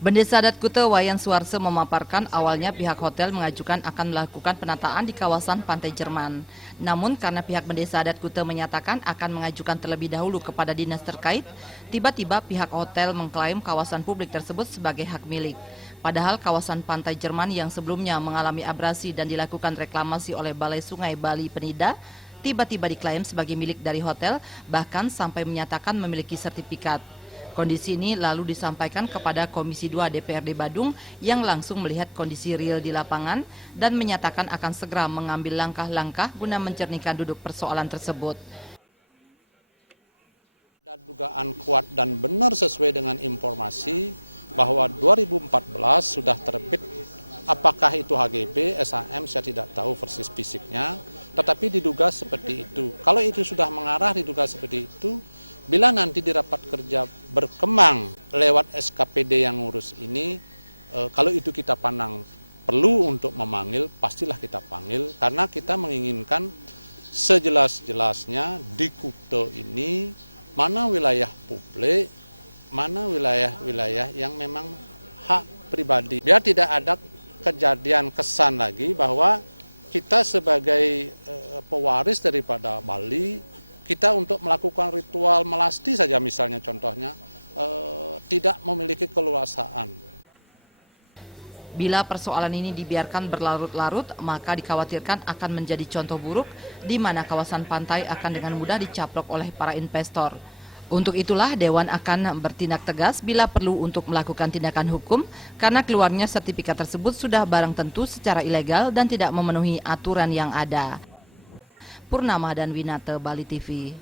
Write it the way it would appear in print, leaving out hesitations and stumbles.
Bendesa Adat Kuta Wayan Suarso memaparkan awalnya pihak hotel mengajukan akan melakukan penataan di kawasan Pantai Jerman. Namun karena pihak Bendesa Adat Kuta menyatakan akan mengajukan terlebih dahulu kepada dinas terkait, tiba-tiba pihak hotel mengklaim kawasan publik tersebut sebagai hak milik. Padahal kawasan Pantai Jerman yang sebelumnya mengalami abrasi dan dilakukan reklamasi oleh Balai Sungai Bali Penida, tiba-tiba diklaim sebagai milik dari hotel, bahkan sampai menyatakan memiliki sertifikat. Kondisi ini lalu disampaikan kepada Komisi 2 DPRD Badung yang langsung melihat kondisi real di lapangan dan menyatakan akan segera mengambil langkah-langkah guna mencernihkan duduk persoalan tersebut. Ada dugaan kuat dan benar sesuai dengan informasi bahwa 2014 sudah terbit, apakah itu HGB, SHM saya tidak tahu persis fisiknya, tetapi diduga seperti itu. Kalau itu sudah mengarah diduga seperti itu, bila nanti di rapat kerja berkembang lewat SKPD yang ngurus ini, kalau itu kita pandang perlu untuk memanggil, pastilah kita panggil, karena kita menginginkan sejelas-jelasnya di Kuta ini mana wilayah publik, mana wilayah-wilayah yang memang hak pribadi. Biar tidak ada kejadian kesan lagi bahwa kita sebagai pewaris daripada Bali, kita untuk melakukan ritual melasti saja misalnya contohnya, tidak memiliki keluasaan. Bila persoalan ini dibiarkan berlarut-larut, maka dikhawatirkan akan menjadi contoh buruk di mana kawasan pantai akan dengan mudah dicaplok oleh para investor. Untuk itulah Dewan akan bertindak tegas bila perlu untuk melakukan tindakan hukum karena keluarnya sertifikat tersebut sudah barang tentu secara ilegal dan tidak memenuhi aturan yang ada. Purnama dan Winata, Bali TV.